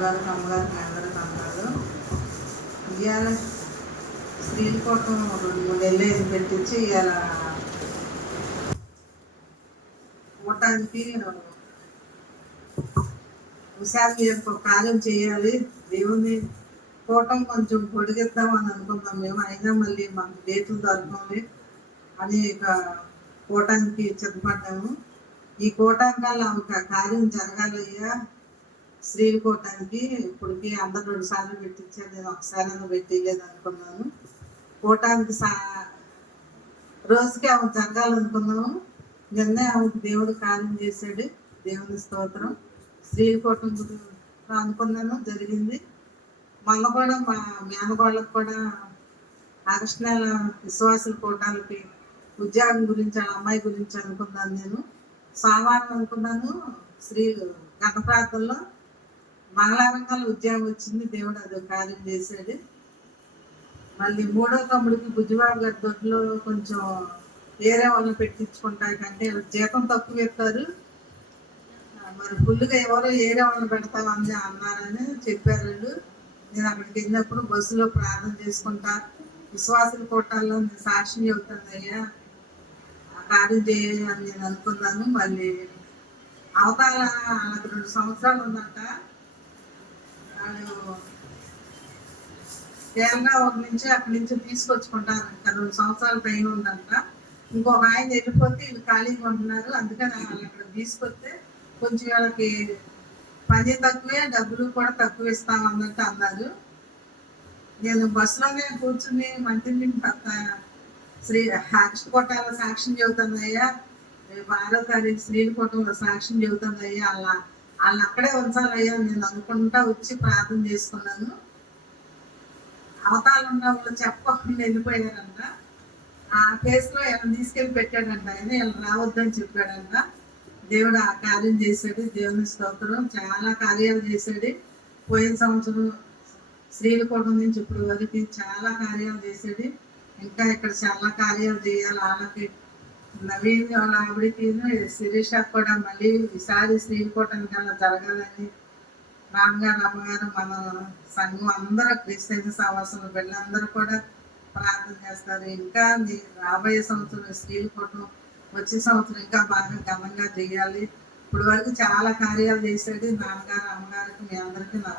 నాన్నగారికి అమ్మగారికి మీ అందరికి అన్నారు. ఇవాళ స్త్రీల కోసం 2-3 నెలలు పెట్టించి ఇవాళ కూటానికి విశాఖ ఒక కార్యం చేయాలి. దేవుని కూటం కొంచెం పొడిగిద్దాం అని అనుకుందాం మేము. అయినా మళ్ళీ మాకు డేట్లు దొరకాలి అని ఇక కూటానికి సిద్ధపడ్డాము. ఈ కూటానికల్లా ఒక కార్యం జరగాలయ్యా స్త్రీల కూటానికి. ఇప్పటికి అందరు 2 సార్లు పెట్టించారు, నేను ఒకసారి పెట్టలేదు అనుకున్నాను. కూటానికి రోజుకి ఆమె జరగాలనుకున్నాము. నిన్నే ఆమెకు దేవుడు కార్యం చేశాడు. దేవుని స్తోత్రం. స్త్రీల కూటం అనుకున్నాను, జరిగింది. మొన్న కూడా మా మేనగోళ్ళకు కూడా ఆగస్టు నెల విశ్వాసుల కూటాలకి ఉద్యోగం గురించి వాళ్ళ అమ్మాయి గురించి అనుకున్నాను. నేను సోమవారం అనుకున్నాను. స్త్రీలు గత ప్రాంతంలో మంగళవారం కల్లా ఉద్యోగం వచ్చింది. దేవుడు అది కార్యం చేశాడు. మళ్ళీ 3వ తమ్ముడికి బుజ్జిబాబు గారి దొడ్లో కొంచెం వేరే వాళ్ళని పెట్టించుకుంటారు కంటే జీతం తక్కువ ఇస్తారు, మరి ఫుల్గా ఎవరో ఏరే వాళ్ళని పెడతామని అన్నారని చెప్పారు వాళ్ళు. నేను అక్కడికి వెళ్ళినప్పుడు బస్సులో ప్రార్థన చేసుకుంటా విశ్వాసుల కూటాల్లో నేను సాక్ష్యం చెబుతాను అయ్యా, ఆ కార్యం చేయాలని నేను అనుకున్నాను. మళ్ళీ అవతాల వాళ్ళకి 2 సంవత్సరాలు ఉందంట. వాళ్ళు కేరళ నుంచి అక్కడి నుంచి తీసుకొచ్చుకుంటారు. 2 సంవత్సరాల పైన ఉందంట. ఇంకొక ఆయన వెళ్ళిపోతే వీళ్ళు ఖాళీగా ఉంటున్నారు. అందుకని వాళ్ళు అక్కడ తీసుకొస్తే కొంచెం వాళ్ళకి పని తక్కువే, డబ్బులు కూడా తక్కువ ఇస్తామన్నట్టు అన్నారు. నేను బస్సులోనే కూర్చుని మంత్రి శ్రీ ఆగస్టు కోటాలో సాక్ష్యం చెబుతుందయ్యా, రేపు 6వ తారీఖు స్త్రీల కోటంలో సాక్ష్యం చెబుతుందయ్యా, వాళ్ళని అక్కడే ఉంచాలయ్యా నేను అనుకుంటా వచ్చి ప్రార్థన చేసుకున్నాను. అవతాలు ఉన్న వాళ్ళు చెప్పకుండా వెళ్ళిపోయారంట. ఆ కేసులో వీళ్ళని తీసుకెళ్ళి పెట్టాడంట. ఆయన వీళ్ళు రావద్దని చెప్పాడంట. దేవుడు ఆ కార్యం చేశాడు. దేవుని స్తోత్రం. చాలా కార్యాలు చేశాడు. పోయిన సంవత్సరం స్త్రీల కూటం నుంచి ఇప్పుడు వరకు చాలా కార్యాలు చేశాడు. ఇంకా ఇక్కడ చాలా కార్యాలు చేయాలి. వాళ్ళకి నవీన్ వాళ్ళ ఆవిడికి శిరీష కూడా మళ్ళీ ఈసారి స్త్రీల కూటానికి అలా జరగాలని నాన్నగారు అమ్మగారు మన సంఘం అందరూ క్రిస్టియన్ సహవాసులు బిడ్డలందరూ కూడా ప్రార్థన చేస్తారు. ఇంకా రాబోయే సంవత్సరం స్త్రీల కూటం వచ్చే సంవత్సరం ఇంకా బాగా ఘనంగా చేయాలి. ఇప్పుడు వరకు చాలా కార్యాలు చేసేది నాన్నగారు అమ్మగారికి మీ అందరికీ నా